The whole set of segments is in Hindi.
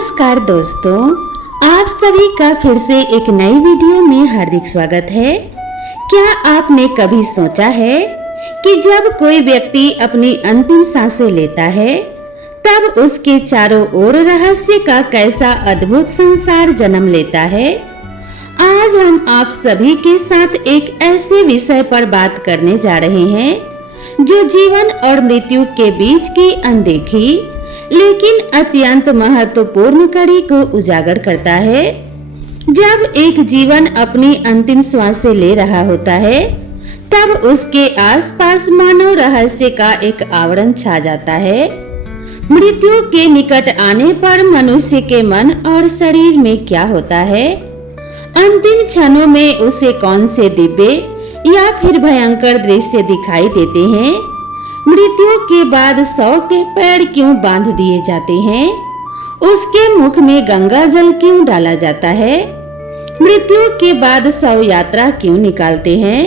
नमस्कार दोस्तों, आप सभी का फिर से एक नई वीडियो में हार्दिक स्वागत है। क्या आपने कभी सोचा है कि जब कोई व्यक्ति अपनी अंतिम सांसें लेता है तब उसके चारों ओर रहस्य का कैसा अद्भुत संसार जन्म लेता है। आज हम आप सभी के साथ एक ऐसे विषय पर बात करने जा रहे हैं जो जीवन और मृत्यु के बीच की अनदेखी लेकिन अत्यंत महत्वपूर्ण कड़ी को उजागर करता है। जब एक जीवन अपनी अंतिम सांसें ले रहा होता है तब उसके आसपास मानव रहस्य का एक आवरण छा जाता है। मृत्यु के निकट आने पर मनुष्य के मन और शरीर में क्या होता है, अंतिम क्षणों में उसे कौन से दिव्य या फिर भयंकर दृश्य दिखाई देते हैं, मृत्यु के बाद शव के पैर क्यों बांध दिए जाते हैं, उसके मुख में गंगा जल क्यों डाला जाता है, मृत्यु के बाद शव यात्रा क्यों निकालते हैं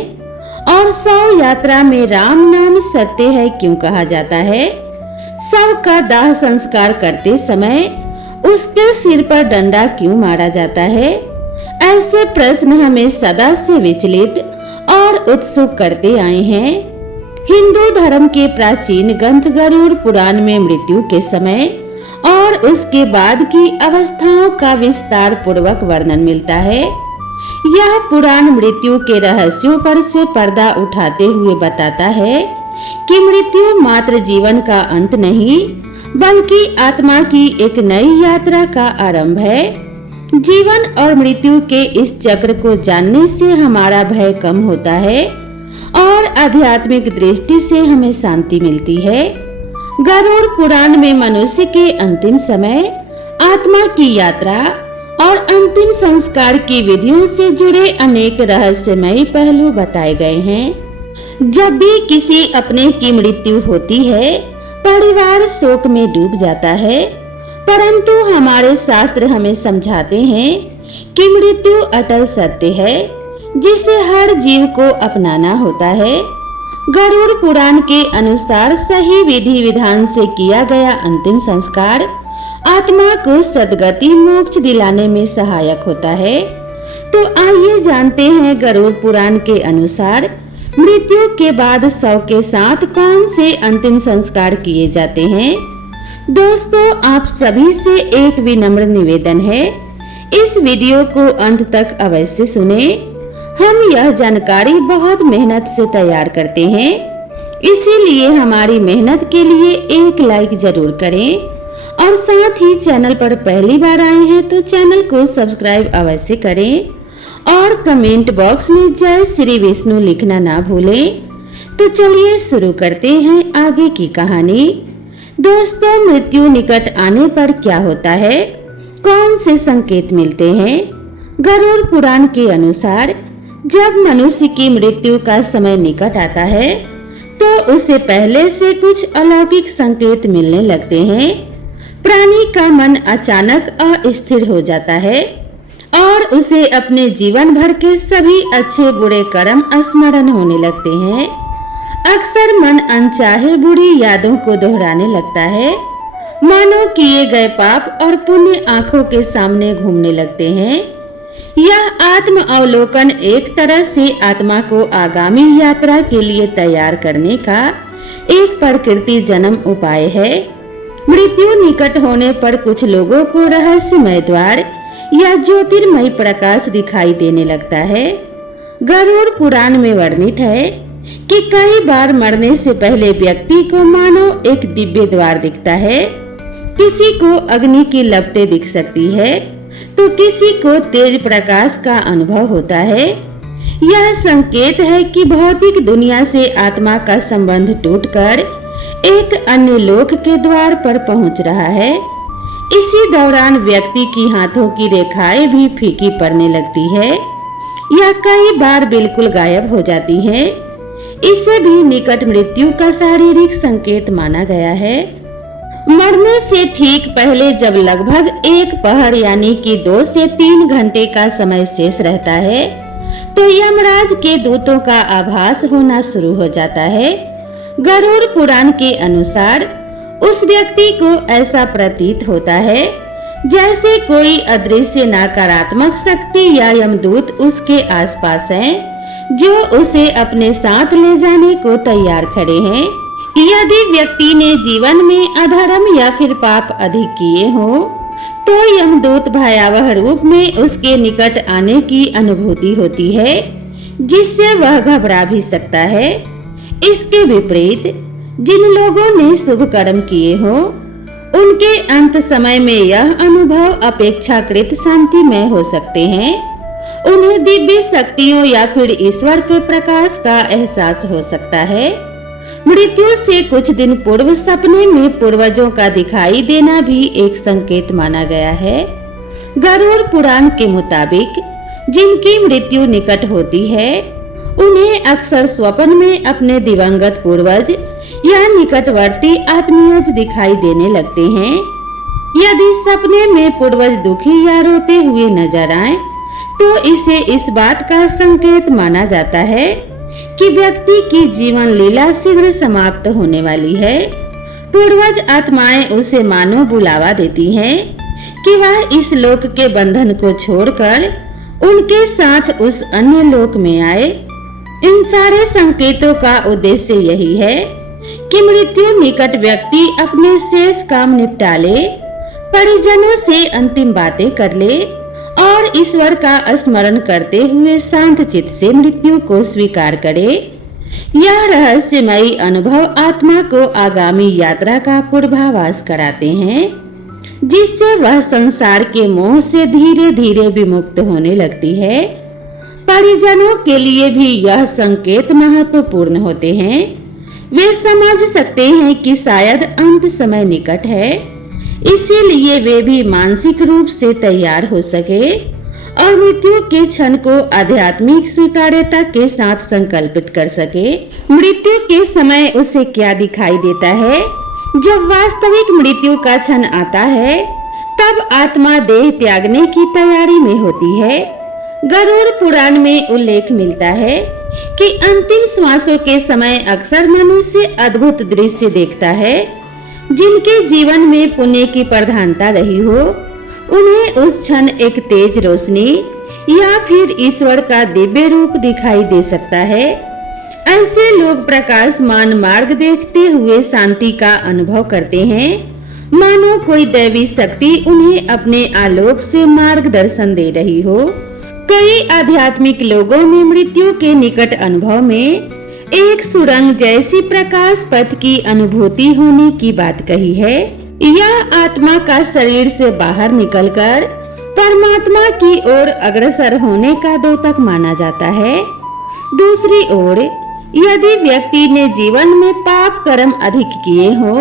और शव यात्रा में राम नाम सत्य है क्यों कहा जाता है, शव का दाह संस्कार करते समय उसके सिर पर डंडा क्यों मारा जाता है। ऐसे प्रश्न हमें सदा से विचलित और उत्सुक करते आए हैं। हिंदू धर्म के प्राचीन ग्रंथ गरुड़ पुराण में मृत्यु के समय और उसके बाद की अवस्थाओं का विस्तार पूर्वक वर्णन मिलता है। यह पुराण मृत्यु के रहस्यों पर से पर्दा उठाते हुए बताता है कि मृत्यु मात्र जीवन का अंत नहीं बल्कि आत्मा की एक नई यात्रा का आरंभ है। जीवन और मृत्यु के इस चक्र को जानने से हमारा भय कम होता है और आध्यात्मिक दृष्टि से हमें शांति मिलती है। गरुड़ पुराण में मनुष्य के अंतिम समय, आत्मा की यात्रा और अंतिम संस्कार की विधियों से जुड़े अनेक रहस्यमयी पहलू बताए गए हैं। जब भी किसी अपने की मृत्यु होती है, परिवार शोक में डूब जाता है, परंतु हमारे शास्त्र हमें समझाते हैं कि मृत्यु अटल सत्य है जिसे हर जीव को अपनाना होता है। गरुड़ पुराण के अनुसार सही विधि विधान से किया गया अंतिम संस्कार आत्मा को सद्गति मोक्ष दिलाने में सहायक होता है। तो आइए जानते हैं गरुड़ पुराण के अनुसार मृत्यु के बाद शव के साथ कौन से अंतिम संस्कार किए जाते हैं। दोस्तों, आप सभी से एक विनम्र निवेदन है, इस वीडियो को अंत तक अवश्य सुने। हम यह जानकारी बहुत मेहनत से तैयार करते हैं, इसीलिए हमारी मेहनत के लिए एक लाइक जरूर करें और साथ ही चैनल पर पहली बार आए हैं तो चैनल को सब्सक्राइब अवश्य करें और कमेंट बॉक्स में जय श्री विष्णु लिखना ना भूलें। तो चलिए शुरू करते हैं आगे की कहानी। दोस्तों, मृत्यु निकट आने पर क्या होता है, कौन से संकेत मिलते हैं। गरुड़ पुराण के अनुसार जब मनुष्य की मृत्यु का समय निकट आता है तो उसे पहले से कुछ अलौकिक संकेत मिलने लगते हैं। प्राणी का मन अचानक अस्थिर हो जाता है और उसे अपने जीवन भर के सभी अच्छे बुरे कर्म स्मरण होने लगते हैं। अक्सर मन अनचाहे बुरी यादों को दोहराने लगता है, मानो किए गए पाप और पुण्य आंखों के सामने घूमने लगते हैं। यह आत्म अवलोकन एक तरह से आत्मा को आगामी यात्रा के लिए तैयार करने का एक प्रकृति जन्म उपाय है। मृत्यु निकट होने पर कुछ लोगों को रहस्यमय द्वार या ज्योतिर्मय प्रकाश दिखाई देने लगता है। गरुड़ पुराण में वर्णित है कि कई बार मरने से पहले व्यक्ति को मानो एक दिव्य द्वार दिखता है। किसी को अग्नि की लपटें दिख सकती है तो किसी को तेज प्रकाश का अनुभव होता है। यह संकेत है कि भौतिक दुनिया से आत्मा का संबंध टूटकर एक अन्य लोक के द्वार पर पहुंच रहा है। इसी दौरान व्यक्ति की हाथों की रेखाएं भी फीकी पड़ने लगती है या कई बार बिल्कुल गायब हो जाती है। इसे भी निकट मृत्यु का शारीरिक संकेत माना गया है। मरने से ठीक पहले जब लगभग एक पहर यानी कि 2 से 3 घंटे का समय शेष रहता है तो यमराज के दूतों का आभास होना शुरू हो जाता है। गरुड़ पुराण के अनुसार उस व्यक्ति को ऐसा प्रतीत होता है जैसे कोई अदृश्य नकारात्मक शक्ति या यमदूत उसके आसपास हैं, जो उसे अपने साथ ले जाने को तैयार खड़े हैं। यदि व्यक्ति ने जीवन में अधर्म या फिर पाप अधिक किए हो, तो यमदूत भयावह रूप में उसके निकट आने की अनुभूति होती है, जिससे वह घबरा भी सकता है। इसके विपरीत जिन लोगों ने शुभ कर्म किए हो, उनके अंत समय में यह अनुभव अपेक्षाकृत शांतिमय हो सकते हैं। उन्हें दिव्य शक्तियों या फिर ईश्वर के प्रकाश का एहसास हो सकता है। मृत्यु से कुछ दिन पूर्व सपने में पूर्वजों का दिखाई देना भी एक संकेत माना गया है। गरुड़ पुराण के मुताबिक जिनकी मृत्यु निकट होती है, उन्हें अक्सर स्वप्न में अपने दिवंगत पूर्वज या निकटवर्ती आत्मीयज दिखाई देने लगते हैं। यदि सपने में पूर्वज दुखी या रोते हुए नजर आए, तो इसे इस बात का संकेत माना जाता है कि व्यक्ति की जीवन लीला शीघ्र समाप्त होने वाली है। पूर्वज आत्माएं उसे मानो बुलावा देती हैं कि वह इस लोक के बंधन को छोड़कर उनके साथ उस अन्य लोक में आए। इन सारे संकेतों का उद्देश्य यही है कि मृत्यु निकट व्यक्ति अपने शेष काम निपटा ले, परिजनों से अंतिम बातें कर ले और ईश्वर का स्मरण करते हुए शांत चित्त से मृत्यु को स्वीकार करे। यह रहस्यमयी अनुभव आत्मा को आगामी यात्रा का पूर्वाभास कराते हैं, जिससे वह संसार के मोह से धीरे धीरे विमुक्त होने लगती है। परिजनों के लिए भी यह संकेत महत्वपूर्ण होते हैं। वे समझ सकते हैं कि शायद अंत समय निकट है, इसीलिए वे भी मानसिक रूप से तैयार हो सके और मृत्यु के क्षण को आध्यात्मिक स्वीकार्यता के साथ संकल्पित कर सके। मृत्यु के समय उसे क्या दिखाई देता है? जब वास्तविक मृत्यु का क्षण आता है, तब आत्मा देह त्यागने की तैयारी में होती है। गरुड़ पुराण में उल्लेख मिलता है कि अंतिम श्वासों के समय अक्सर मनुष्य अद्भुत दृश्य देखता है। जिनके जीवन में पुण्य की प्रधानता रही हो, उन्हें उस क्षण एक तेज रोशनी या फिर ईश्वर का दिव्य रूप दिखाई दे सकता है। ऐसे लोग प्रकाशमान मार्ग देखते हुए शांति का अनुभव करते हैं, मानो कोई दैवी शक्ति उन्हें अपने आलोक से मार्गदर्शन दे रही हो। कई आध्यात्मिक लोगों ने मृत्यु के निकट अनुभव में एक सुरंग जैसी प्रकाश पथ की अनुभूति होने की बात कही है। यह आत्मा का शरीर से बाहर निकलकर परमात्मा की ओर अग्रसर होने का द्योतक माना जाता है। दूसरी ओर यदि व्यक्ति ने जीवन में पाप कर्म अधिक किए हो,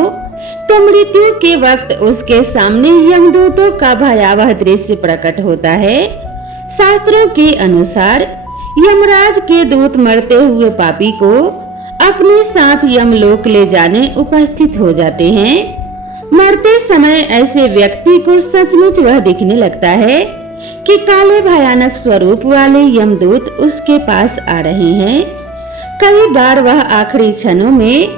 तो मृत्यु के वक्त उसके सामने यमदूतों का भयावह दृश्य प्रकट होता है। शास्त्रों के अनुसार यमराज के दूत मरते हुए पापी को अपने साथ यमलोक ले जाने उपस्थित हो जाते हैं। मरते समय ऐसे व्यक्ति को सचमुच वह दिखने लगता है कि काले भयानक स्वरूप वाले यमदूत उसके पास आ रहे हैं। कई बार वह आखिरी क्षणों में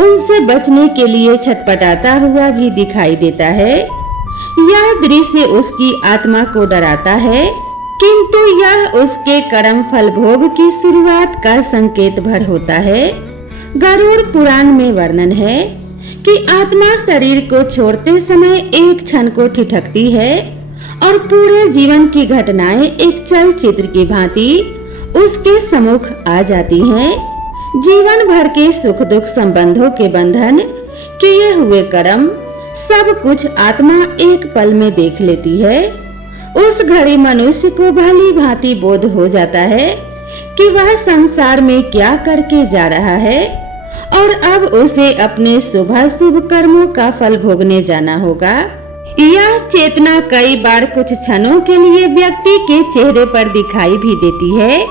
उनसे बचने के लिए छटपटाता हुआ भी दिखाई देता है। यह दृश्य उसकी आत्मा को डराता है, किंतु यह उसके कर्म फल भोग की शुरुआत का संकेत भर होता है। गरुड़ पुराण में वर्णन है कि आत्मा शरीर को छोड़ते समय एक क्षण को ठिठकती है और पूरे जीवन की घटनाएं एक चलचित्र की भांति उसके सम्मुख आ जाती हैं। जीवन भर के सुख दुख संबंधों के बंधन, किए हुए कर्म, सब कुछ आत्मा एक पल में देख लेती है। उस घड़ी मनुष्य को भली भांति बोध हो जाता है कि वह संसार में क्या करके जा रहा है और अब उसे अपने शुभ कर्मों का फल भोगने जाना होगा। यह चेतना कई बार कुछ क्षणों के लिए व्यक्ति के चेहरे पर दिखाई भी देती है,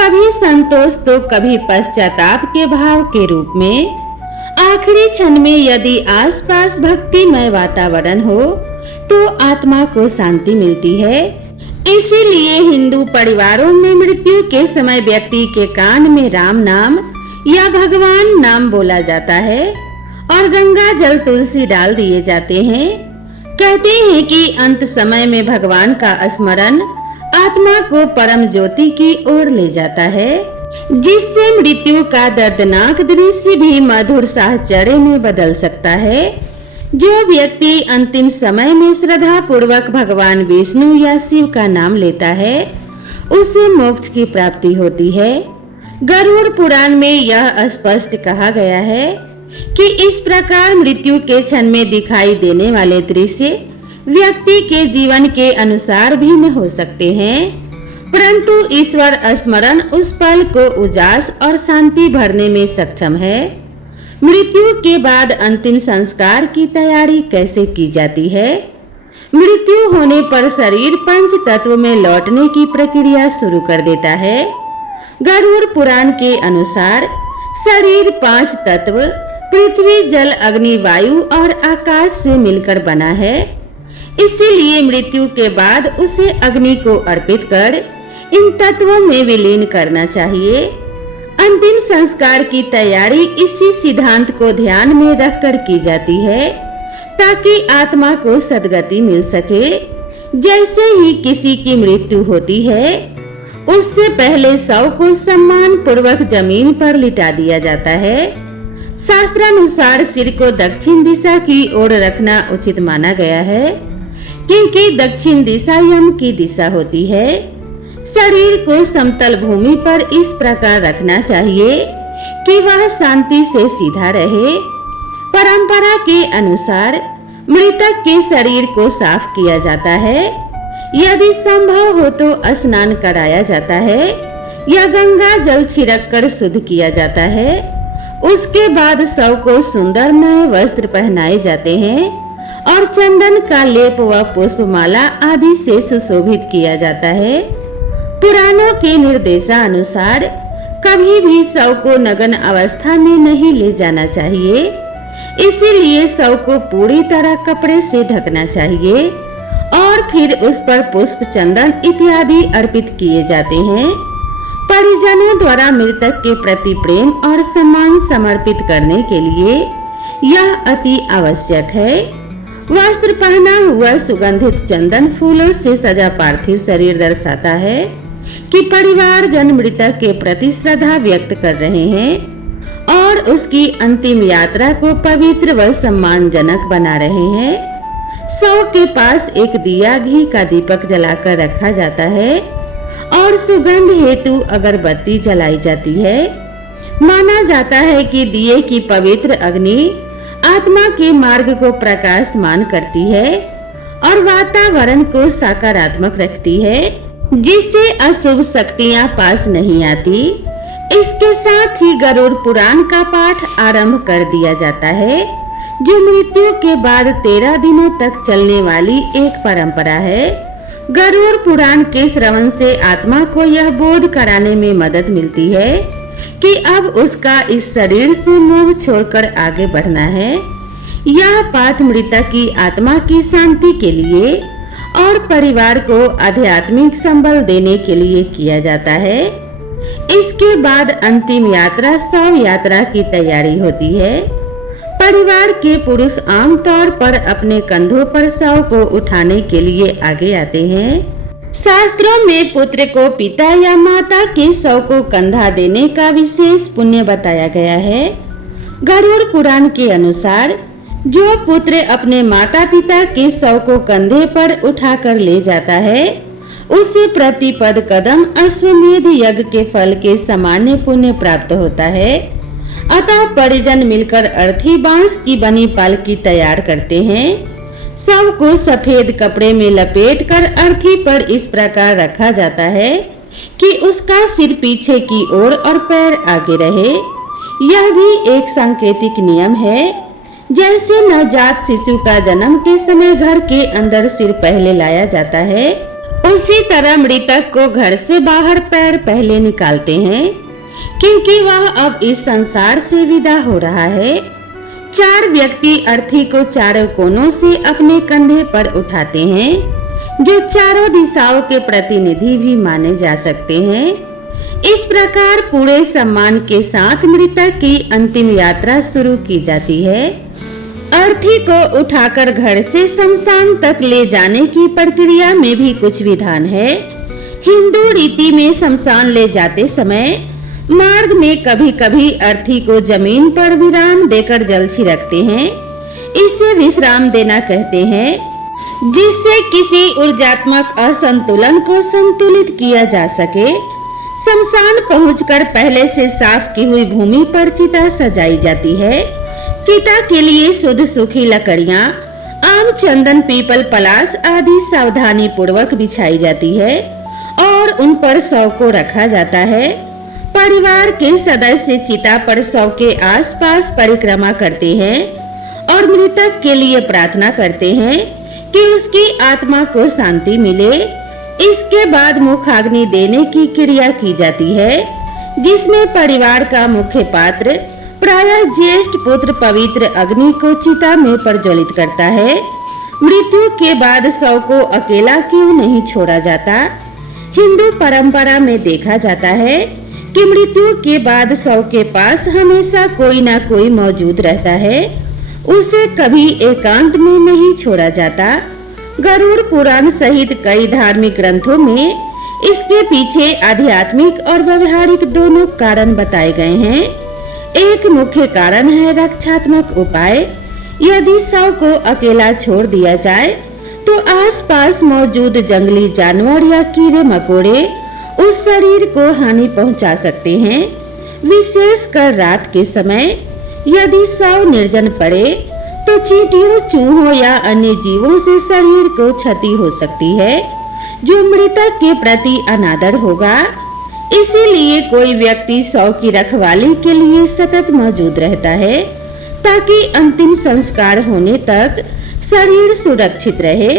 कभी संतोष तो कभी पश्चाताप के भाव के रूप में। आखिरी क्षण में यदि आसपास भक्तिमय वातावरण हो तो आत्मा को शांति मिलती है। इसीलिए हिंदू परिवारों में मृत्यु के समय व्यक्ति के कान में राम नाम या भगवान नाम बोला जाता है और गंगा जल तुलसी डाल दिए जाते हैं। कहते हैं कि अंत समय में भगवान का स्मरण आत्मा को परम ज्योति की ओर ले जाता है, जिससे मृत्यु का दर्दनाक दृश्य भी मधुर साहचर्य में बदल सकता है। जो व्यक्ति अंतिम समय में श्रद्धा पूर्वक भगवान विष्णु या शिव का नाम लेता है, उसे मोक्ष की प्राप्ति होती है। गरुड़ पुराण में यह स्पष्ट कहा गया है कि इस प्रकार मृत्यु के क्षण में दिखाई देने वाले दृश्य व्यक्ति के जीवन के अनुसार भिन्न हो सकते हैं, परंतु ईश्वर स्मरण उस पल को उजास और शांति भरने में सक्षम है। मृत्यु के बाद अंतिम संस्कार की तैयारी कैसे की जाती है? मृत्यु होने पर शरीर पंच तत्व में लौटने की प्रक्रिया शुरू कर देता है। गरुड़ पुराण के अनुसार शरीर 5 तत्व पृथ्वी, जल, अग्नि, वायु और आकाश से मिलकर बना है। इसीलिए मृत्यु के बाद उसे अग्नि को अर्पित कर इन तत्वों में विलीन करना चाहिए। अंतिम संस्कार की तैयारी इसी सिद्धांत को ध्यान में रखकर की जाती है, ताकि आत्मा को सद्गति मिल सके। जैसे ही किसी की मृत्यु होती है, उससे पहले शव को सम्मान पूर्वक जमीन पर लिटा दिया जाता है। शास्त्रानुसार सिर को दक्षिण दिशा की ओर रखना उचित माना गया है, क्योंकि दक्षिण दिशा यम की दिशा होती है। शरीर को समतल भूमि पर इस प्रकार रखना चाहिए कि वह शांति से सीधा रहे। परंपरा के अनुसार मृतक के शरीर को साफ किया जाता है। यदि संभव हो तो स्नान कराया जाता है या गंगा जल छिड़क कर शुद्ध किया जाता है। उसके बाद शव को सुंदर नए वस्त्र पहनाए जाते हैं और चंदन का लेप व पुष्पमाला आदि से सुशोभित किया जाता है। पुराणों के निर्देशानुसार कभी भी शव को नग्न अवस्था में नहीं ले जाना चाहिए, इसीलिए शव को पूरी तरह कपड़े से ढकना चाहिए और फिर उस पर पुष्प, चंदन इत्यादि अर्पित किए जाते हैं। परिजनों द्वारा मृतक के प्रति प्रेम और सम्मान समर्पित करने के लिए यह अति आवश्यक है। वस्त्र पहना हुआ सुगंधित चंदन फूलों से सजा पार्थिव शरीर दर्शाता है कि परिवार जन मृतक के प्रति श्रद्धा व्यक्त कर रहे हैं और उसकी अंतिम यात्रा को पवित्र व सम्मानजनक बना रहे हैं। शव के पास एक दिया घी का दीपक जलाकर रखा जाता है और सुगंध हेतु अगरबत्ती जलाई जाती है। माना जाता है कि दिए की पवित्र अग्नि आत्मा के मार्ग को प्रकाशमान करती है और वातावरण को सकारात्मक रखती है, जिससे अशुभ शक्तियां पास नहीं आती। इसके साथ ही गरुड़ पुराण का पाठ आरंभ कर दिया जाता है, जो मृत्यु के बाद 13 दिनों तक चलने वाली एक परंपरा है। गरुड़ पुराण के श्रवण से आत्मा को यह बोध कराने में मदद मिलती है कि अब उसका इस शरीर से मोह छोड़कर आगे बढ़ना है। यह पाठ मृतक की आत्मा की शांति के लिए और परिवार को आध्यात्मिक संबल देने के लिए किया जाता है। इसके बाद अंतिम यात्रा शव यात्रा की तैयारी होती है। परिवार के पुरुष आमतौर पर अपने कंधों पर शव को उठाने के लिए आगे आते हैं। शास्त्रों में पुत्र को पिता या माता के शव को कंधा देने का विशेष पुण्य बताया गया है। गरुड़ पुराण के अनुसार जो पुत्र अपने माता पिता के शव को कंधे पर उठाकर ले जाता है, उसे प्रतिपद कदम अश्वमेध यज्ञ के फल के सामान्य पुण्य प्राप्त होता है। अतः परिजन मिलकर अर्थी बांस की बनी पालकी तैयार करते हैं। शव को सफेद कपड़े में लपेटकर अर्थी पर इस प्रकार रखा जाता है कि उसका सिर पीछे की ओर और पैर आगे रहे। यह भी एक सांकेतिक नियम है। जैसे नवजात शिशु का जन्म के समय घर के अंदर सिर पहले लाया जाता है, उसी तरह मृतक को घर से बाहर पैर पहले निकालते हैं, क्योंकि वह अब इस संसार से विदा हो रहा है। 4 व्यक्ति अर्थी को चारों कोनों से अपने कंधे पर उठाते हैं, जो चारों दिशाओं के प्रतिनिधि भी माने जा सकते हैं। इस प्रकार पूरे सम्मान के साथ मृतक की अंतिम यात्रा शुरू की जाती है। अर्थी को उठाकर घर से शमशान तक ले जाने की प्रक्रिया में भी कुछ विधान है। हिंदू रीति में शमशान ले जाते समय मार्ग में कभी कभी अर्थी को जमीन पर विराम देकर जल छिड़कते हैं। इसे विश्राम देना कहते हैं, जिससे किसी ऊर्जात्मक असंतुलन को संतुलित किया जा सके। शमशान पहुंचकर पहले से साफ की हुई भूमि पर चिता सजाई जाती है। चिता के लिए शुद्ध सूखी लकड़ियां, आम, चंदन, पीपल, पलाश आदि सावधानी पूर्वक बिछाई जाती है और उन पर शव को रखा जाता है। परिवार के सदस्य चिता पर शव के आसपास परिक्रमा करते हैं और मृतक के लिए प्रार्थना करते हैं कि उसकी आत्मा को शांति मिले। इसके बाद मुखाग्नि देने की क्रिया की जाती है, जिसमें परिवार का मुख्य पात्र प्रायः ज्येष्ठ पुत्र पवित्र अग्नि को चिता में प्रज्वलित करता है। मृत्यु के बाद शव को अकेला क्यों नहीं छोड़ा जाता? हिंदू परंपरा में देखा जाता है कि मृत्यु के बाद शव के पास हमेशा कोई ना कोई मौजूद रहता है। उसे कभी एकांत में नहीं छोड़ा जाता। गरुड़ पुराण सहित कई धार्मिक ग्रंथों में इसके पीछे आध्यात्मिक और व्यवहारिक दोनों कारण बताए गए हैं। एक मुख्य कारण है रक्षात्मक उपाय। यदि शव को अकेला छोड़ दिया जाए तो आसपास मौजूद जंगली जानवर या कीड़े मकोड़े उस शरीर को हानि पहुंचा सकते हैं। विशेषकर रात के समय यदि शव निर्जन पड़े तो चींटियों, चूहों या अन्य जीवों से शरीर को क्षति हो सकती है, जो मृतक के प्रति अनादर होगा। इसीलिए कोई व्यक्ति शव की रखवाली के लिए सतत मौजूद रहता है, ताकि अंतिम संस्कार होने तक शरीर सुरक्षित रहे।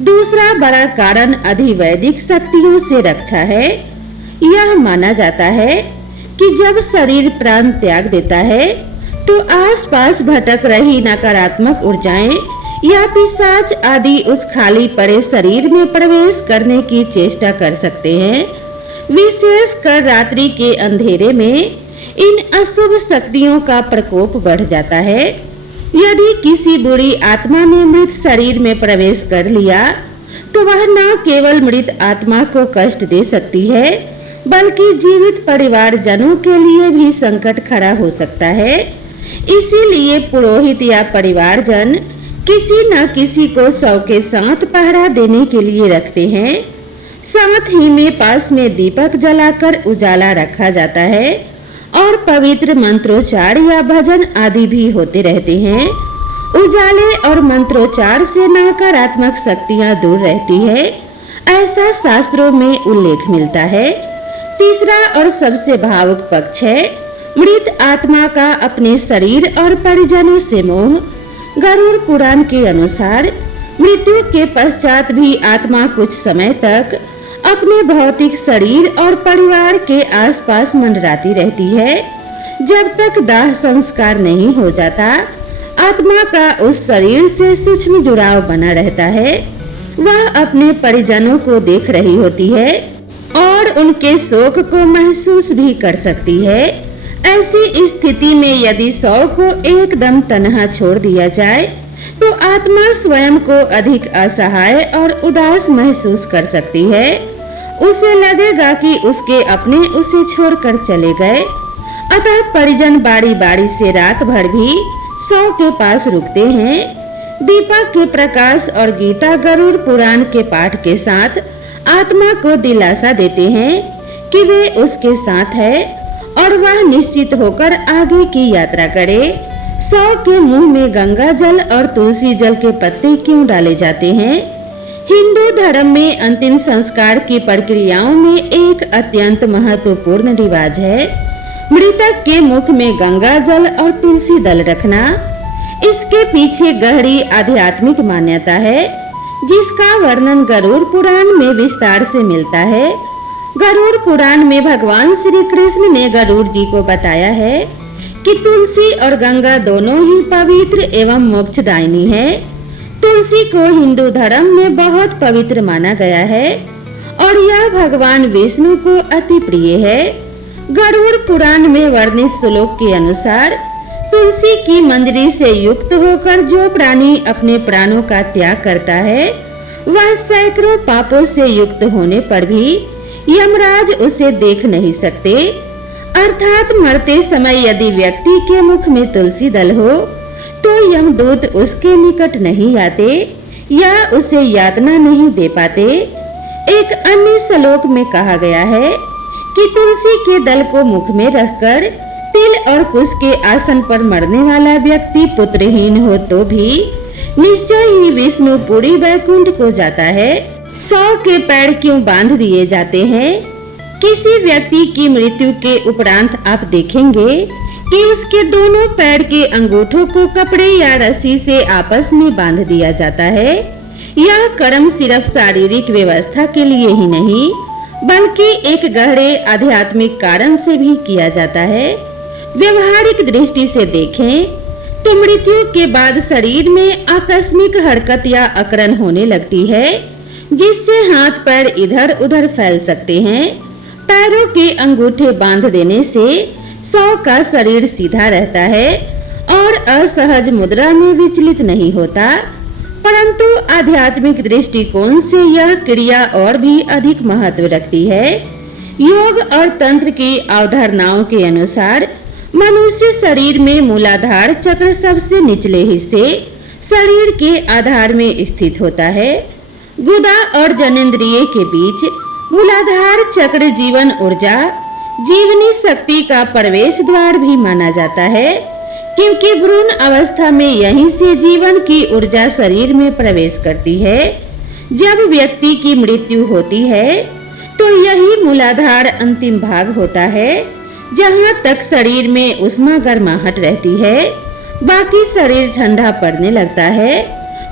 दूसरा बड़ा कारण अधिवैदिक शक्तियों से रक्षा है। यह माना जाता है कि जब शरीर प्राण त्याग देता है तो आसपास भटक रही नकारात्मक ऊर्जाएं या पिशाच आदि उस खाली पड़े शरीर में प्रवेश करने की चेष्टा कर सकते हैं। विशेषकर रात्रि के अंधेरे में इन अशुभ शक्तियों का प्रकोप बढ़ जाता है। यदि किसी बुरी आत्मा ने मृत शरीर में प्रवेश कर लिया तो वह न केवल मृत आत्मा को कष्ट दे सकती है, बल्कि जीवित परिवार जनों के लिए भी संकट खड़ा हो सकता है। इसीलिए पुरोहित या परिवारजन किसी न किसी को शव के साथ पहरा देने के लिए रखते हैं। साथ ही में पास में दीपक जलाकर उजाला रखा जाता है और पवित्र मंत्रोच्चार या भजन आदि भी होते रहते हैं। उजाले और मंत्रोच्चार से नकारात्मक शक्तियां दूर रहती है, ऐसा शास्त्रों में उल्लेख मिलता है। तीसरा और सबसे भावुक पक्ष है मृत आत्मा का अपने शरीर और परिजनों से मोह। गरुड़ पुराण के अनुसार मृत्यु के पश्चात भी आत्मा कुछ समय तक अपने भौतिक शरीर और परिवार के आसपास मंडराती रहती है। जब तक दाह संस्कार नहीं हो जाता, आत्मा का उस शरीर से सूक्ष्म जुड़ाव बना रहता है। वह अपने परिजनों को देख रही होती है और उनके शोक को महसूस भी कर सकती है। ऐसी स्थिति में यदि शव को एकदम तन्हा छोड़ दिया जाए तो आत्मा स्वयं को अधिक असहाय और उदास महसूस कर सकती है। उसे लगेगा कि उसके अपने उसे छोड़कर चले गए। अतः परिजन बारी बारी से रात भर भी शव के पास रुकते हैं। दीपक के प्रकाश और गीता गरुड़ पुराण के पाठ के साथ आत्मा को दिलासा देते हैं कि वे उसके साथ है और वह निश्चित होकर आगे की यात्रा करे। शव के मुंह में गंगा जल और तुलसी जल के पत्ते क्यों डाले जाते हैं? हिंदू धर्म में अंतिम संस्कार की प्रक्रियाओं में एक अत्यंत महत्वपूर्ण रिवाज है मृतक के मुख में गंगा जल और तुलसी दल रखना। इसके पीछे गहरी आध्यात्मिक मान्यता है, जिसका वर्णन गरुड़ पुराण में विस्तार से मिलता है। गरुड़ पुराण में भगवान श्री कृष्ण ने गरुड़ जी को बताया है कि तुलसी और गंगा दोनों ही पवित्र एवं मोक्षदायिनी है। तुलसी को हिंदू धर्म में बहुत पवित्र माना गया है और यह भगवान विष्णु को अति प्रिय है। गरुड़ पुराण में वर्णित श्लोक के अनुसार तुलसी की मंजरी से युक्त होकर जो प्राणी अपने प्राणों का त्याग करता है, वह सैकड़ों पापों से युक्त होने पर भी यमराज उसे देख नहीं सकते। अर्थात मरते समय यदि व्यक्ति के मुख में तुलसी दल हो तो यमदूत उसके निकट नहीं आते या उसे यातना नहीं दे पाते। एक अन्य श्लोक में कहा गया है कि तुलसी के दल को मुख में रखकर तिल और कुश के आसन पर मरने वाला व्यक्ति पुत्रहीन हो तो भी निश्चय ही विष्णुपुरी वैकुंठ को जाता है। 100 के पैर क्यों बांध दिए जाते हैं? किसी व्यक्ति की मृत्यु के उपरांत आप देखेंगे कि उसके दोनों पैर के अंगूठों को कपड़े या रस्सी से आपस में बांध दिया जाता है। यह कर्म सिर्फ शारीरिक व्यवस्था के लिए ही नहीं बल्कि एक गहरे आध्यात्मिक कारण से भी किया जाता है। व्यवहारिक दृष्टि से देखें तो मृत्यु के बाद शरीर में आकस्मिक हरकत या अकड़न होने लगती है, जिससे हाथ पैर इधर उधर फैल सकते हैं। पैरों के अंगूठे बांध देने से 100 का शरीर सीधा रहता है और असहज मुद्रा में विचलित नहीं होता, परंतु आध्यात्मिक दृष्टिकोण से यह क्रिया और भी अधिक महत्व रखती है। योग और तंत्र की अवधारणाओं के अनुसार मनुष्य शरीर में मूलाधार चक्र सबसे निचले हिस्से शरीर के आधार में स्थित होता है। गुदा और जनेंद्रिय के बीच मूलाधार चक्र जीवन ऊर्जा, जीवनी शक्ति का प्रवेश द्वार भी माना जाता है, क्योंकि भ्रूण अवस्था में यहीं से जीवन की ऊर्जा शरीर में प्रवेश करती है। जब व्यक्ति की मृत्यु होती है तो यही मूलाधार अंतिम भाग होता है, जहाँ तक शरीर में उष्मा गर्माहट रहती है। बाकी शरीर ठंडा पड़ने लगता है,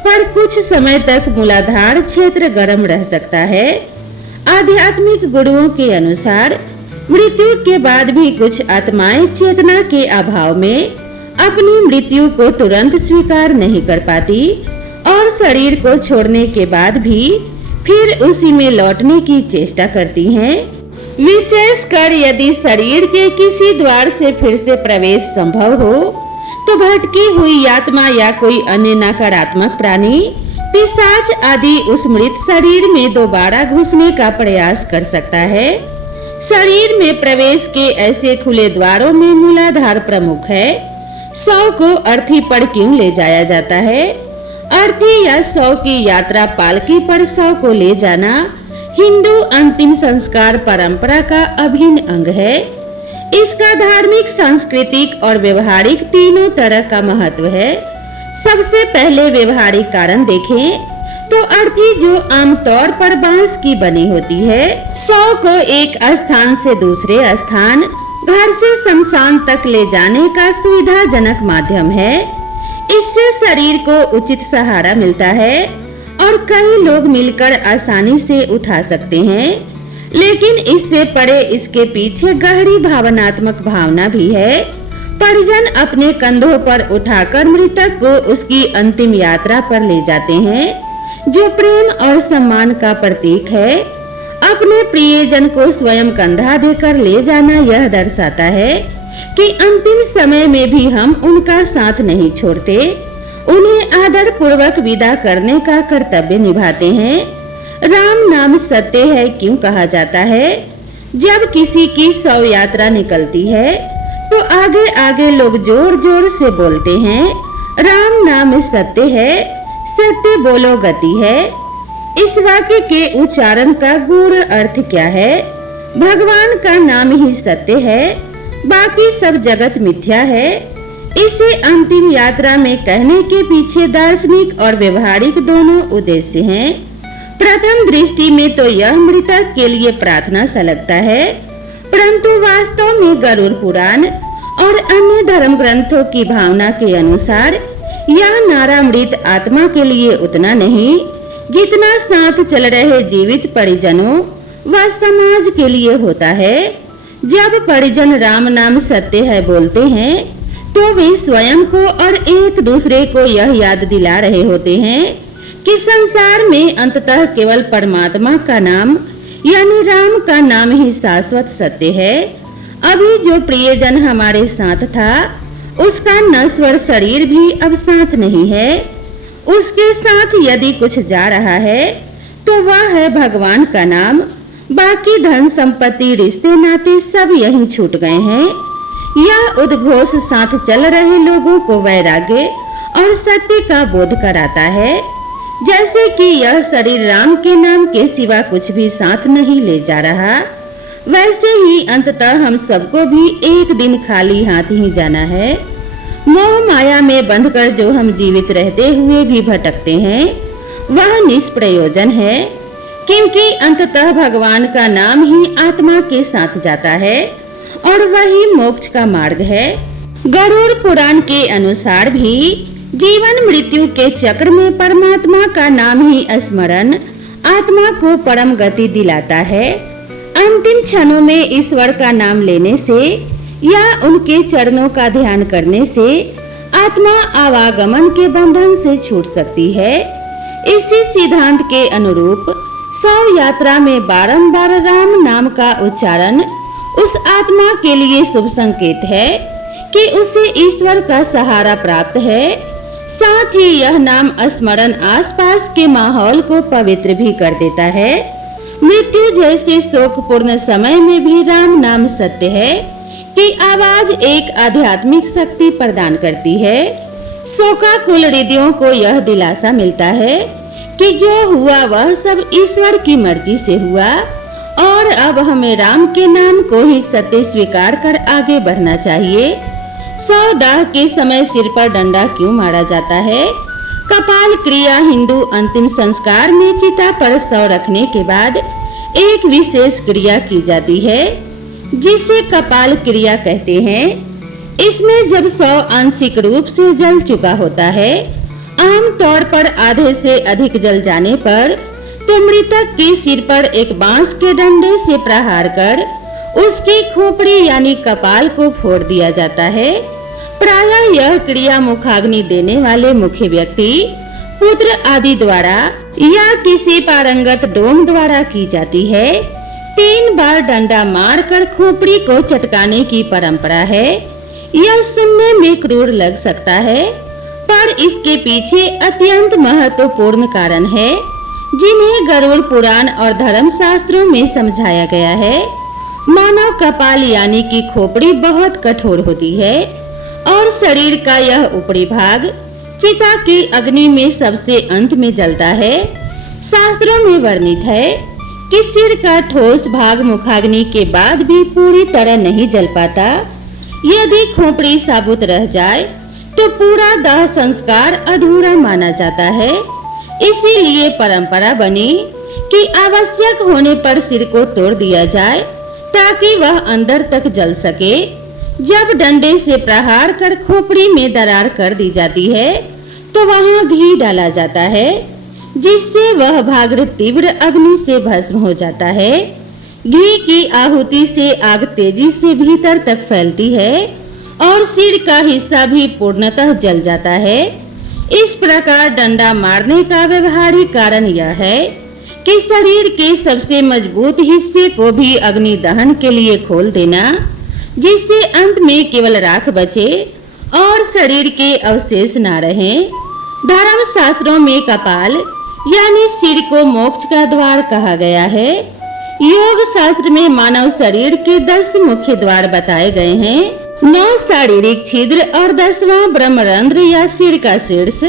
पर कुछ समय तक मूलाधार क्षेत्र गर्म रह सकता है। आध्यात्मिक गुरुओं के अनुसार मृत्यु के बाद भी कुछ आत्माएं चेतना के अभाव में अपनी मृत्यु को तुरंत स्वीकार नहीं कर पाती और शरीर को छोड़ने के बाद भी फिर उसी में लौटने की चेष्टा करती हैं। विशेषकर यदि शरीर के किसी द्वार से फिर से प्रवेश संभव हो तो भटकी हुई आत्मा या कोई अन्य नकारात्मक प्राणी, पिशाच आदि उस मृत शरीर में दोबारा घुसने का प्रयास कर सकता है। शरीर में प्रवेश के ऐसे खुले द्वारों में मूलाधार प्रमुख है। 100 को अर्थी पर क्यों ले जाया जाता है? अर्थी या 100 की यात्रा पालकी पर 100 को ले जाना हिंदू अंतिम संस्कार परंपरा का अभिन्न अंग है। इसका धार्मिक, सांस्कृतिक और व्यवहारिक तीनों तरह का महत्व है। सबसे पहले व्यवहारिक कारण देखें तो अर्थी जो आमतौर पर बांस की बनी होती है, 100 को एक स्थान से दूसरे स्थान, घर से शमशान तक ले जाने का सुविधाजनक माध्यम है। इससे शरीर को उचित सहारा मिलता है और कई लोग मिलकर आसानी से उठा सकते हैं, लेकिन इससे परे इसके पीछे गहरी भावनात्मक भावना भी है। परिजन अपने कंधों पर उठाकर मृतक को उसकी अंतिम यात्रा पर ले जाते हैं, जो प्रेम और सम्मान का प्रतीक है। अपने प्रियजन को स्वयं कंधा देकर ले जाना यह दर्शाता है कि अंतिम समय में भी हम उनका साथ नहीं छोड़ते, उन्हें आदर पूर्वक विदा करने का कर्तव्य निभाते हैं। राम नाम सत्य है क्यों कहा जाता है? जब किसी की शव यात्रा निकलती है तो आगे आगे लोग जोर जोर से बोलते हैं, राम नाम सत्य है, सत्य बोलो गति है। इस वाक्य के उच्चारण का गूढ़ अर्थ क्या है? भगवान का नाम ही सत्य है, बाकी सब जगत मिथ्या है। इसे अंतिम यात्रा में कहने के पीछे दार्शनिक और व्यवहारिक दोनों उद्देश्य हैं। प्रथम दृष्टि में तो यह मृतक के लिए प्रार्थना सा लगता है, परंतु वास्तव में गरुड़ पुराण और अन्य धर्म ग्रंथों की भावना के अनुसार यह नारा मृत आत्मा के लिए उतना नहीं जितना साथ चल रहे जीवित परिजनों व समाज के लिए होता है। जब परिजन राम नाम सत्य है बोलते हैं तो वे स्वयं को और एक दूसरे को यह याद दिला रहे होते हैं कि संसार में अंततः केवल परमात्मा का नाम यानी राम का नाम ही शाश्वत सत्य है। अभी जो प्रियजन हमारे साथ था उसका नश्वर शरीर भी अब साथ नहीं है। उसके साथ यदि कुछ जा रहा है तो वह है भगवान का नाम। बाकी धन संपत्ति रिश्ते नाते सब यहीं छूट गए हैं। यह उद्घोष साथ चल रहे लोगों को वैराग्य और सत्य का बोध कराता है। जैसे कि यह शरीर राम के नाम के सिवा कुछ भी साथ नहीं ले जा रहा, वैसे ही अंततः हम सबको भी एक दिन खाली हाथ ही जाना है। मोह माया में बंधकर जो हम जीवित रहते हुए भी भटकते हैं, वह निष्प्रयोजन है, क्योंकि अंततः भगवान का नाम ही आत्मा के साथ जाता है और वही मोक्ष का मार्ग है। गरुड़ पुराण के अनुसार भी जीवन मृत्यु के चक्र में परमात्मा का नाम ही स्मरण आत्मा को परम गति दिलाता है। अंतिम क्षणों में ईश्वर का नाम लेने से या उनके चरणों का ध्यान करने से आत्मा आवागमन के बंधन से छूट सकती है। इसी सिद्धांत के अनुरूप 100 यात्रा में बारंबार राम नाम का उच्चारण उस आत्मा के लिए शुभ संकेत है कि उसे ईश्वर का सहारा प्राप्त है। साथ ही यह नाम स्मरण आसपास के माहौल को पवित्र भी कर देता है। मृत्यु जैसे शोकपूर्ण समय में भी राम नाम सत्य है कि आवाज एक आध्यात्मिक शक्ति प्रदान करती है। शोकाकुल हृदयों को यह दिलासा मिलता है कि जो हुआ वह सब ईश्वर की मर्जी से हुआ और अब हमें राम के नाम को ही सत्य स्वीकार कर आगे बढ़ना चाहिए। 100 दाह के समय सिर पर डंडा क्यों मारा जाता है? कपाल क्रिया हिंदू अंतिम संस्कार में चिता पर शव रखने के बाद एक विशेष क्रिया की जाती है जिसे कपाल क्रिया कहते हैं। इसमें जब शव आंशिक रूप से जल चुका होता है, आम तौर पर आधे से अधिक जल जाने पर, तो मृतक के सिर पर एक बांस के डंडे से प्रहार कर उसकी खोपड़ी यानी कपाल को फोड़ दिया जाता है। प्रायः यह क्रिया मुखाग्नि देने वाले मुख्य व्यक्ति, पुत्र आदि द्वारा या किसी पारंगत डोम द्वारा की जाती है। 3 बार डंडा मारकर खोपड़ी को चटकाने की परंपरा है। यह सुनने में क्रूर लग सकता है, पर इसके पीछे अत्यंत महत्वपूर्ण कारण है जिन्हें गरुड़ पुराण और धर्म शास्त्रों में समझाया गया है। मानव कपाल यानी कि खोपड़ी बहुत कठोर होती है और शरीर का यह ऊपरी भाग चिता की अग्नि में सबसे अंत में जलता है। शास्त्रों में वर्णित है कि सिर का ठोस भाग मुखाग्नि के बाद भी पूरी तरह नहीं जल पाता। यदि खोपड़ी साबुत रह जाए तो पूरा दाह संस्कार अधूरा माना जाता है। इसीलिए परंपरा बनी कि आवश्यक होने पर सिर को तोड़ दिया जाए ताकि वह अंदर तक जल सके। जब डंडे से प्रहार कर खोपड़ी में दरार कर दी जाती है तो वहां घी डाला जाता है जिससे वह भाग तीव्र अग्नि से भस्म हो जाता है। घी की आहुति से आग तेजी से भीतर तक फैलती है और सिर का हिस्सा भी पूर्णतः जल जाता है। इस प्रकार डंडा मारने का व्यवहारिक कारण यह है कि शरीर के सबसे मजबूत हिस्से को भी अग्नि दहन के लिए खोल देना, जिससे अंत में केवल राख बचे और शरीर के अवशेष न रहें। धर्म शास्त्रों में कपाल यानी सिर को मोक्ष का द्वार कहा गया है। योग शास्त्र में मानव शरीर के 10 मुख्य द्वार बताए गए हैं। 9 शारीरिक छिद्र और 10वां ब्रह्मरंध्र या सिर का शीर्ष।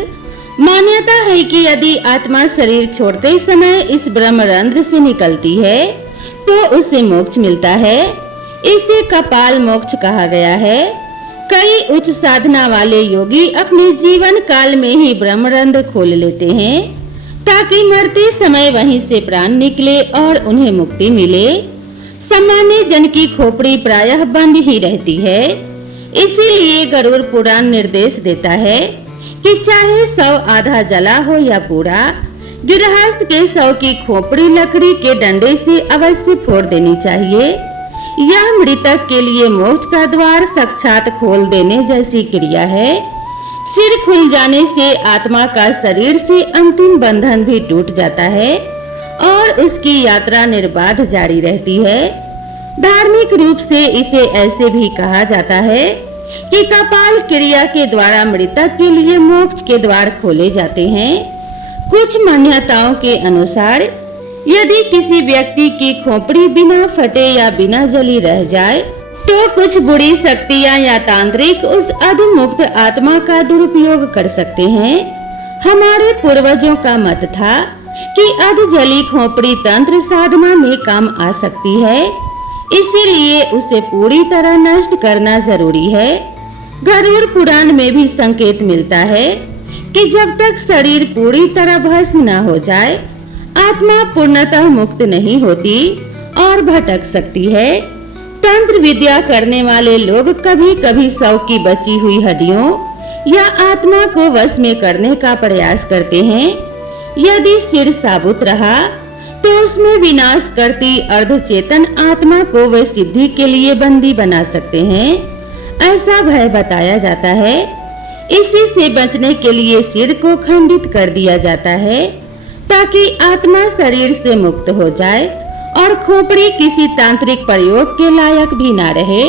मान्यता है कि यदि आत्मा शरीर छोड़ते समय इस ब्रह्मरंध्र से निकलती है तो उसे मोक्ष मिलता है। इसे कपाल मोक्ष कहा गया है। कई उच्च साधना वाले योगी अपने जीवन काल में ही ब्रह्मरंध्र खोल लेते हैं ताकि मरते समय वहीं से प्राण निकले और उन्हें मुक्ति मिले। सामान्य जन की खोपड़ी प्रायः बंद ही रहती है। इसीलिए गरुड़ पुराण निर्देश देता है कि चाहे शव आधा जला हो या पूरा, गृहस्थ के शव की खोपड़ी लकड़ी के डंडे से अवश्य फोड़ देनी चाहिए। यह मृतक के लिए मोक्ष का द्वार साक्षात खोल देने जैसी क्रिया है। सिर खुल जाने से आत्मा का शरीर से अंतिम बंधन भी टूट जाता है और उसकी यात्रा निर्बाध जारी रहती है। धार्मिक रूप से इसे ऐसे भी कहा जाता है कि कपाल क्रिया के द्वारा मृतक के लिए मोक्ष के द्वार खोले जाते हैं। कुछ मान्यताओं के अनुसार यदि किसी व्यक्ति की खोपड़ी बिना फटे या बिना जली रह जाए तो कुछ बुरी शक्तियां या तांत्रिक उस अधमुक्त आत्मा का दुरुपयोग कर सकते हैं। हमारे पूर्वजों का मत था कि अध जली खोपड़ी तंत्र साधना में काम आ सकती है, इसीलिए उसे पूरी तरह नष्ट करना जरूरी है। गरुड़ पुराण में भी संकेत मिलता है कि जब तक शरीर पूरी तरह भस्म न हो जाए आत्मा पूर्णतः मुक्त नहीं होती और भटक सकती है। तंत्र विद्या करने वाले लोग कभी कभी शव की बची हुई हड्डियों या आत्मा को वश में करने का प्रयास करते हैं। यदि सिर साबुत रहा तो उसमें विनाश करती अर्धचेतन आत्मा को वे सिद्धि के लिए बंदी बना सकते हैं, ऐसा भय बताया जाता है। इसी से बचने के लिए सिर को खंडित कर दिया जाता है ताकि आत्मा शरीर से मुक्त हो जाए और खोपड़ी किसी तांत्रिक प्रयोग के लायक भी ना रहे।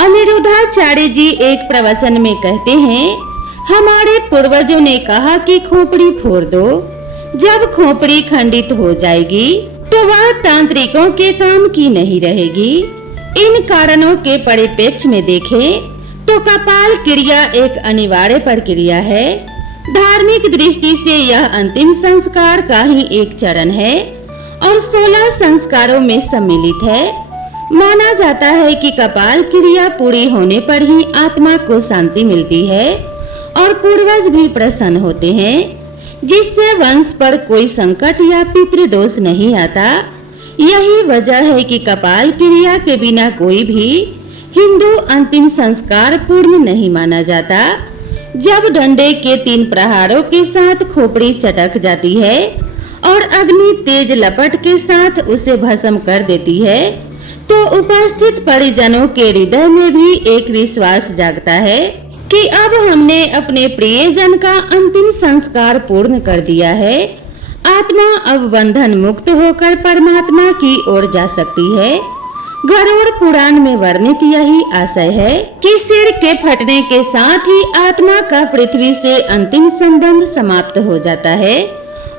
अनिरुद्धाचार्य जी एक प्रवचन में कहते हैं, हमारे पूर्वजों ने कहा कि खोपड़ी फोड़ दो। जब खोपड़ी खंडित हो जाएगी तो वह तांत्रिकों के काम की नहीं रहेगी। इन कारणों के परिप्रेक्ष्य में देखें तो कपाल क्रिया एक अनिवार्य प्रक्रिया है। धार्मिक दृष्टि से यह अंतिम संस्कार का ही एक चरण है और 16 संस्कारों में सम्मिलित है। माना जाता है कि कपाल क्रिया पूरी होने पर ही आत्मा को शांति मिलती है और पूर्वज भी प्रसन्न होते हैं, जिससे वंश पर कोई संकट या पितृदोष नहीं आता। यही वजह है कि कपाल क्रिया के बिना कोई भी हिंदू अंतिम संस्कार पूर्ण नहीं माना जाता। जब डंडे के 3 प्रहारों के साथ खोपड़ी चटक जाती है और अग्नि तेज लपट के साथ उसे भस्म कर देती है तो उपस्थित परिजनों के हृदय में भी एक विश्वास जागता है कि अब हमने अपने प्रियजन का अंतिम संस्कार पूर्ण कर दिया है। आत्मा अब बंधन मुक्त होकर परमात्मा की ओर जा सकती है। गरुड़ पुराण में वर्णित यही आशय है कि सिर के फटने के साथ ही आत्मा का पृथ्वी से अंतिम संबंध समाप्त हो जाता है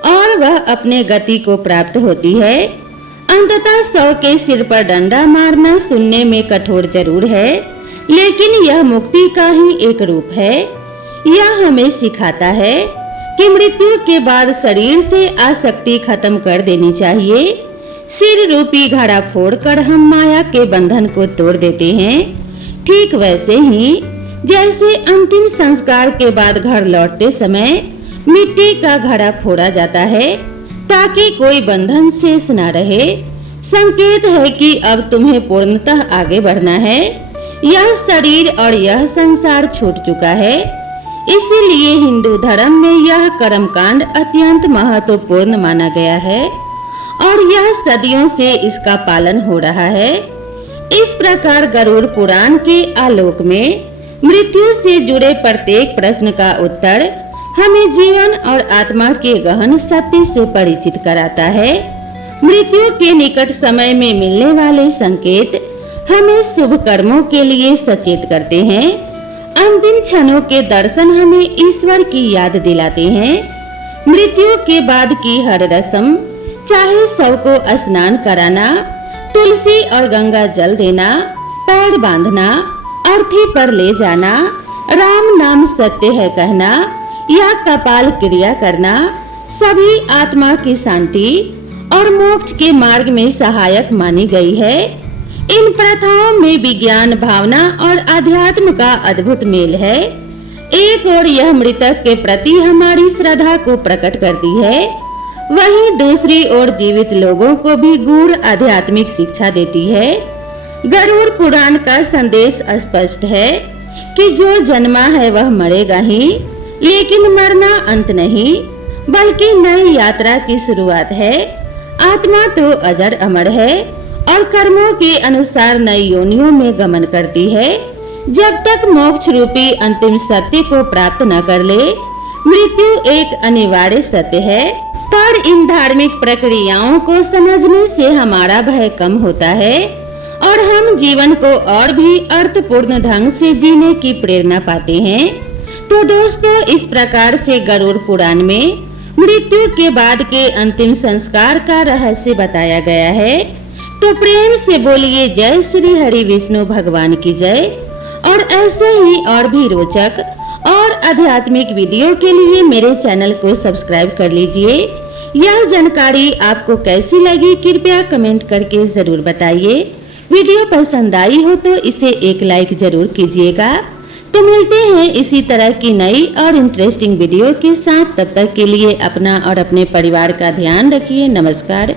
और वह अपने गति को प्राप्त होती है। अंततः 100 के सिर पर डंडा मारना सुनने में कठोर जरूर है, लेकिन यह मुक्ति का ही एक रूप है। यह हमें सिखाता है कि मृत्यु के बाद शरीर से आसक्ति खत्म कर देनी चाहिए। सिर रूपी घड़ा फोड़कर हम माया के बंधन को तोड़ देते हैं। ठीक वैसे ही जैसे अंतिम संस्कार के बाद घर लौटते समय मिट्टी का घड़ा फोड़ा जाता है ताकि कोई बंधन शेष न रहे, संकेत है कि अब तुम्हें पूर्णतः आगे बढ़ना है। यह शरीर और यह संसार छूट चुका है। इसीलिए हिंदू धर्म में यह कर्मकांड अत्यंत महत्वपूर्ण माना गया है और यह सदियों से इसका पालन हो रहा है। इस प्रकार गरुड़ पुराण के आलोक में मृत्यु से जुड़े प्रत्येक प्रश्न का उत्तर हमें जीवन और आत्मा के गहन सत्य से परिचित कराता है। मृत्यु के निकट समय में मिलने वाले संकेत हमें शुभ कर्मों के लिए सचेत करते हैं। अंतिम क्षणों के दर्शन हमें ईश्वर की याद दिलाते हैं। मृत्यु के बाद की हर रस्म, चाहे शव को स्नान कराना, तुलसी और गंगा जल देना, पैर बांधना, अर्थी पर ले जाना, राम नाम सत्य है कहना या कपाल क्रिया करना, सभी आत्मा की शांति और मोक्ष के मार्ग में सहायक मानी गई है। इन प्रथाओं में विज्ञान, भावना और आध्यात्म का अद्भुत मेल है। एक ओर यह मृतक के प्रति हमारी श्रद्धा को प्रकट करती है, वहीं दूसरी ओर जीवित लोगों को भी गूढ़ आध्यात्मिक शिक्षा देती है। गरुड़ पुराण का संदेश स्पष्ट है कि जो जन्मा है वह मरेगा ही, लेकिन मरना अंत नहीं बल्कि नई यात्रा की शुरुआत है। आत्मा तो अजर अमर है और कर्मों के अनुसार नई योनियों में गमन करती है। जब तक मोक्ष रूपी अंतिम सत्य को प्राप्त न कर ले, मृत्यु एक अनिवार्य सत्य है। पर इन धार्मिक प्रक्रियाओं को समझने से हमारा भय कम होता है और हम जीवन को और भी अर्थपूर्ण ढंग से जीने की प्रेरणा पाते हैं। तो दोस्तों, इस प्रकार से गरुड़ पुराण में मृत्यु के बाद के अंतिम संस्कार का रहस्य बताया गया है। तो प्रेम से बोलिए जय श्री हरि विष्णु भगवान की जय। और ऐसे ही और भी रोचक और आध्यात्मिक वीडियो के लिए मेरे चैनल को सब्सक्राइब कर लीजिए। यह जानकारी आपको कैसी लगी कृपया कमेंट करके जरूर बताइए। वीडियो पसंद आई हो तो इसे एक लाइक जरूर कीजिएगा। तो मिलते हैं इसी तरह की नई और इंटरेस्टिंग वीडियो के साथ। तब तक के लिए अपना और अपने परिवार का ध्यान रखिए। नमस्कार।